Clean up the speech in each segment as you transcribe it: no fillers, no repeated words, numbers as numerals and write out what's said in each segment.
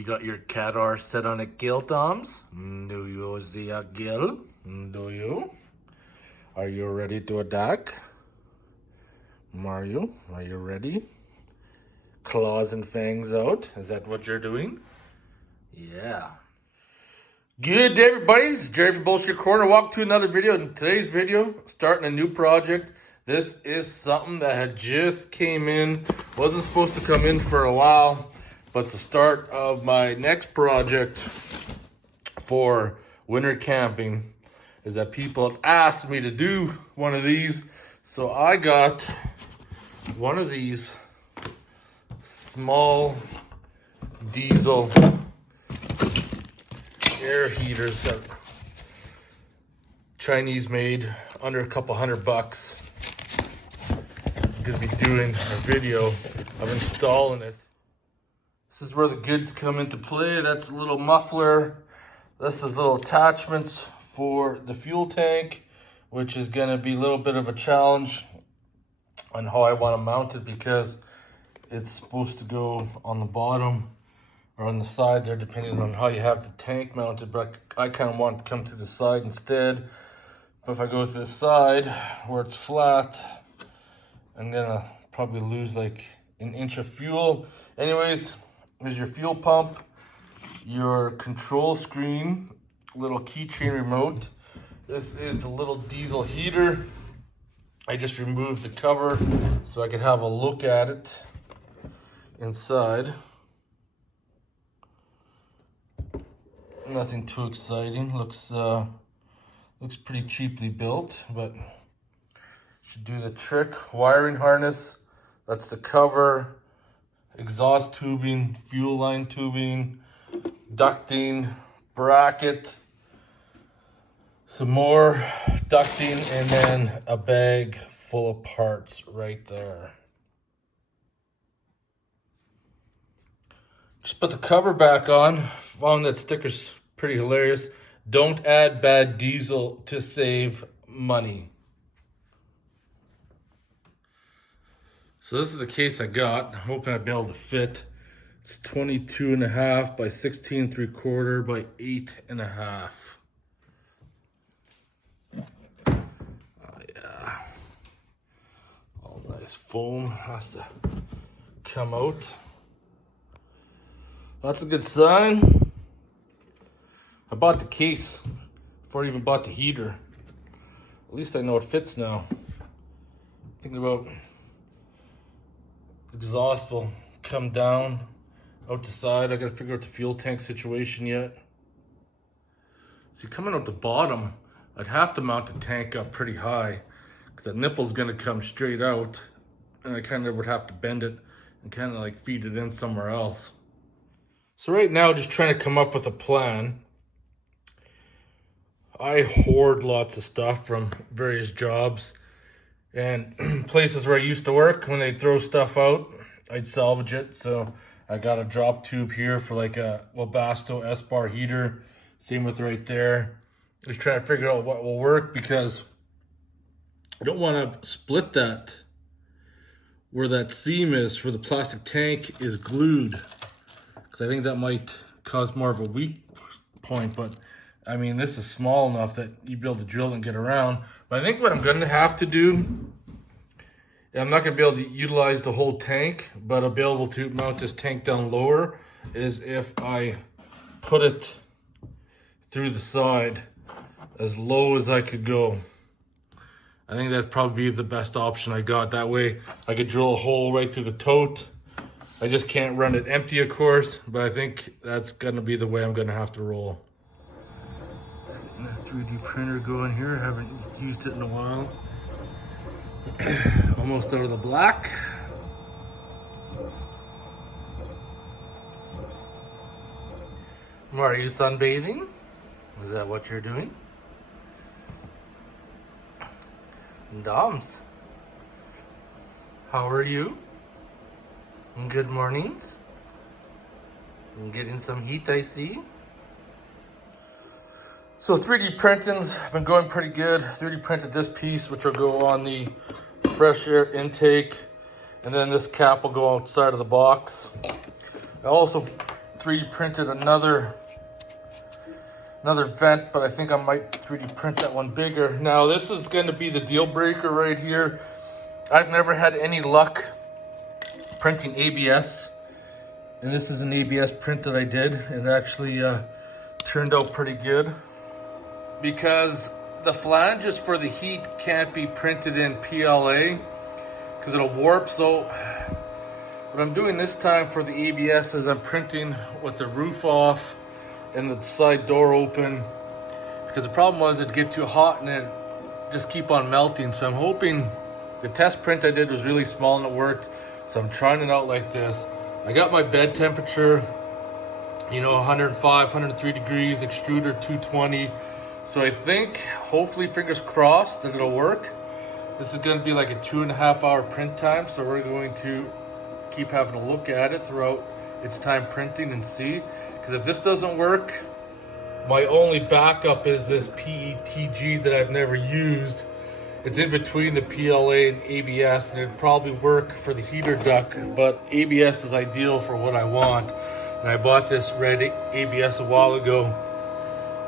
You got your car set on a gill, Toms? Do you see a gill? Do you? Are you ready to attack? Mario, are you ready? Claws and fangs out. Is that what you're doing? Yeah. Good day, everybody. It's Jerry from Bullshit Corner. Welcome to another video. In today's video, starting a new project. This is something that had just came in. Wasn't supposed to come in for a while, but it's the start of my next project for winter camping. Is that people have asked me to do one of these. So I got one of these small diesel air heaters that Chinese made, under a couple $100. I'm gonna be doing a video of installing it. This is where the goods come into play. That's a little muffler. This is little attachments for the fuel tank, which is gonna be a little bit of a challenge on how I want to mount it, because it's supposed to go on the bottom or on the side there, depending on how you have the tank mounted, but I kind of want it to come to the side instead. But if I go to the side where it's flat, I'm gonna probably lose like an inch of fuel. Anyways, here's your fuel pump, your control screen, little keychain remote. This is a little diesel heater. I just removed the cover so I could have a look at it inside. Nothing too exciting. Looks pretty cheaply built, but should do the trick. Wiring harness, that's the cover, exhaust tubing, fuel line tubing, ducting, bracket, some more ducting, and then a bag full of parts right there. Just put the cover back on. Found that sticker's pretty hilarious. Don't add bad diesel to save money. So this is the case I got. I'm hoping I'll be able to fit. It's 22.5 by 16.75 by 8.5. Oh yeah. All nice foam has to come out. That's a good sign. I bought the case before I even bought the heater. At least I know it fits now. Thinking about the exhaust will come down out the side. I gotta figure out the fuel tank situation yet. See, coming out the bottom, I'd have to mount the tank up pretty high, because the nipple's gonna come straight out, and I kind of would have to bend it and kind of like feed it in somewhere else. So right now, just trying to come up with a plan. I hoard lots of stuff from various jobs and places where I used to work. When they throw stuff out, I'd salvage it. So I got a drop tube here for like a Webasto S-bar heater. Same with right there. Just trying to figure out what will work, because I don't want to split that where that seam is, where the plastic tank is glued, because I think that might cause more of a weak point. But I mean, this is small enough that you'd be able to drill and get around. But I think what I'm going to have to do, and I'm not going to be able to utilize the whole tank, but I'll be able to mount this tank down lower, is if I put it through the side as low as I could go. I think that'd probably be the best option I got. That way I could drill a hole right through the tote. I just can't run it empty, of course, but I think that's going to be the way I'm going to have to roll. Getting that 3D printer going here. I haven't used it in a while. Almost out of the black. Are you sunbathing? Is that what you're doing? Doms, how are you? Good mornings. Getting some heat, I see. So 3D printing's been going pretty good. 3D printed this piece, which will go on the fresh air intake, and then this cap will go outside of the box. I also 3D printed another vent, but I think I might 3D print that one bigger. Now this is going to be the deal breaker right here. I've never had any luck printing ABS, and this is an ABS print that I did, and it actually turned out pretty good, because the flanges for the heat can't be printed in PLA because it'll warp. So what I'm doing this time for the ABS is I'm printing with the roof off and the side door open, because the problem was it'd get too hot and it just keep on melting. So I'm hoping, the test print I did was really small and it worked, so I'm trying it out like this. I got my bed temperature, you know, 105, 103 degrees, extruder 220. So I think, hopefully, fingers crossed, that it'll work. This is going to be like a 2.5 hour print time, so we're going to keep having a look at it throughout its time printing and see. Because if this doesn't work, my only backup is this PETG that I've never used. It's in between the PLA and ABS, and it'd probably work for the heater duct, but ABS is ideal for what I want. And I bought this red ABS a while ago.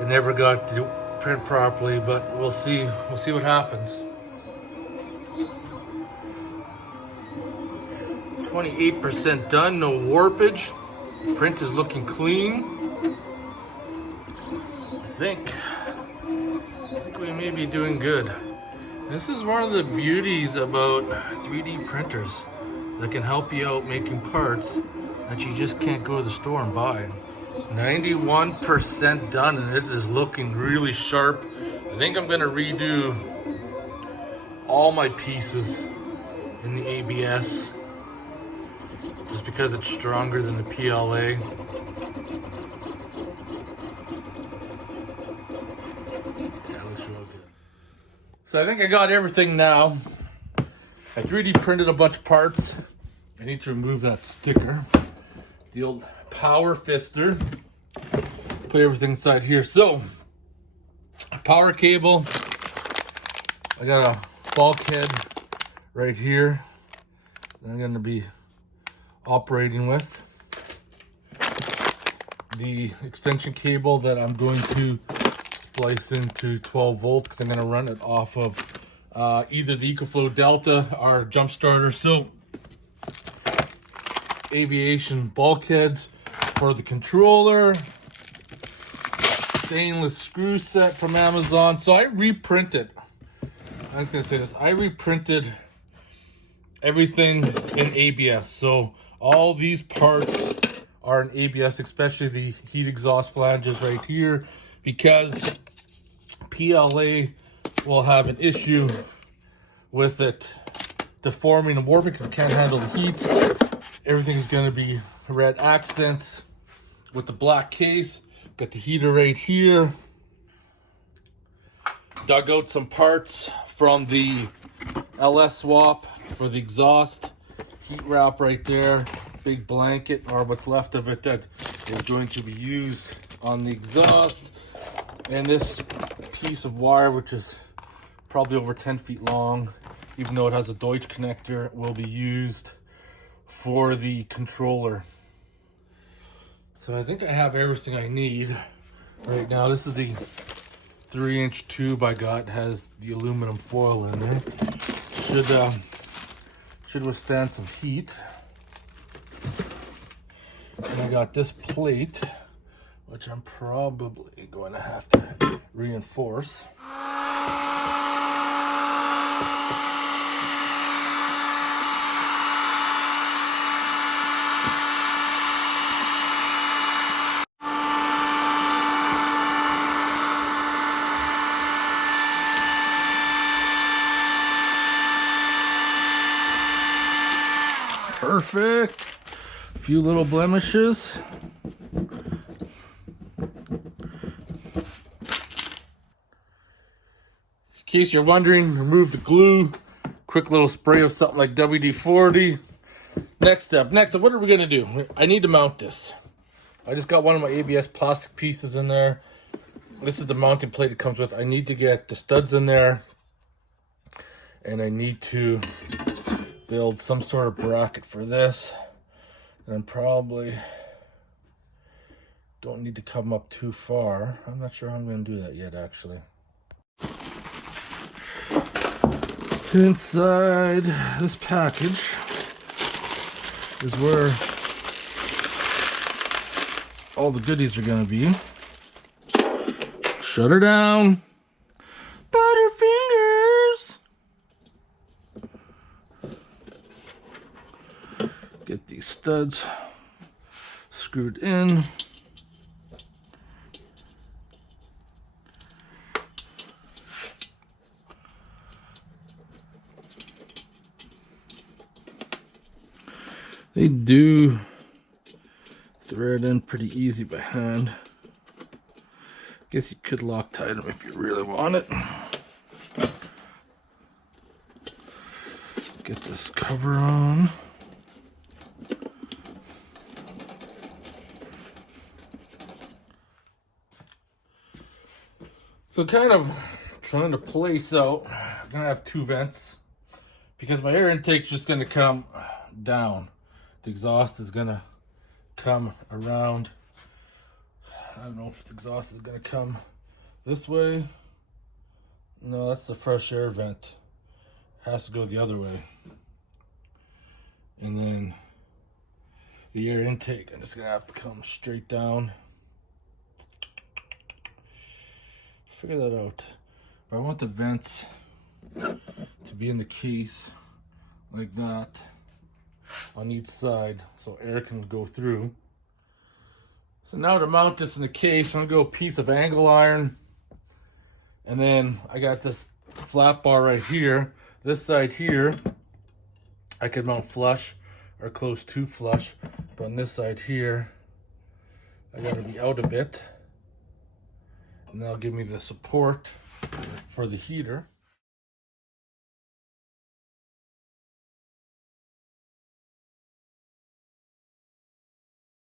It never got to print properly, but we'll see. We'll see what happens. 28% done, no warpage. Print is looking clean. I think we may be doing good. This is one of the beauties about 3D printers that can help you out making parts that you just can't go to the store and buy. 91% done, and it is looking really sharp. I think I'm gonna redo all my pieces in the ABS just because it's stronger than the PLA. Yeah, it looks real good. So I think I got everything now. I 3D printed a bunch of parts. I need to remove that sticker. The old power fister. Put everything inside here. So, a power cable. I got a bulkhead right here that I'm going to be operating with. The extension cable that I'm going to splice into 12 volts because I'm going to run it off of either the EcoFlow Delta or jump starter. So, aviation bulkheads for the controller, stainless screw set from Amazon. So I reprinted, I was gonna say this, I reprinted everything in ABS. So all these parts are in ABS, especially the heat exhaust flanges right here, because PLA will have an issue with it deforming and warping because it can't handle the heat. Everything's gonna be red accents with the black case. Got the heater right here. Dug out some parts from the LS swap for the exhaust. Heat wrap right there. Big blanket, or what's left of it, that is going to be used on the exhaust. And this piece of wire, which is probably over 10 feet long, even though it has a Deutsch connector, will be used for the controller. So I think I have everything I need right now. This is the 3-inch tube I got. It has the aluminum foil in there. Should withstand some heat. And I got this plate, which I'm probably going to have to reinforce. Perfect. A few little blemishes. In case you're wondering, remove the glue. Quick little spray of something like WD-40. Next up, what are we gonna do? I need to mount this. I just got one of my ABS plastic pieces in there. This is the mounting plate it comes with. I need to get the studs in there, and I need to build some sort of bracket for this. And I'm probably don't need to come up too far. I'm not sure how I'm going to do that yet, actually. Inside this package is where all the goodies are going to be. Shut her down. Butterfingers. Get these studs screwed in. They do thread in pretty easy by hand. Guess you could Loctite them if you really want it. Get this cover on. So kind of trying to place out, I'm gonna have two vents because my air intake's just gonna come down. The exhaust is gonna come around. I don't know if the exhaust is gonna come this way. No, that's the fresh air vent. It has to go the other way. And then the air intake, I'm just gonna have to come straight down. Figure that out. But I want the vents to be in the case like that on each side so air can go through. So now to mount this in the case, I'm gonna go a piece of angle iron, and then I got this flat bar right here. This side here, I could mount flush or close to flush, but on this side here, I gotta be out a bit, and that'll give me the support for the heater.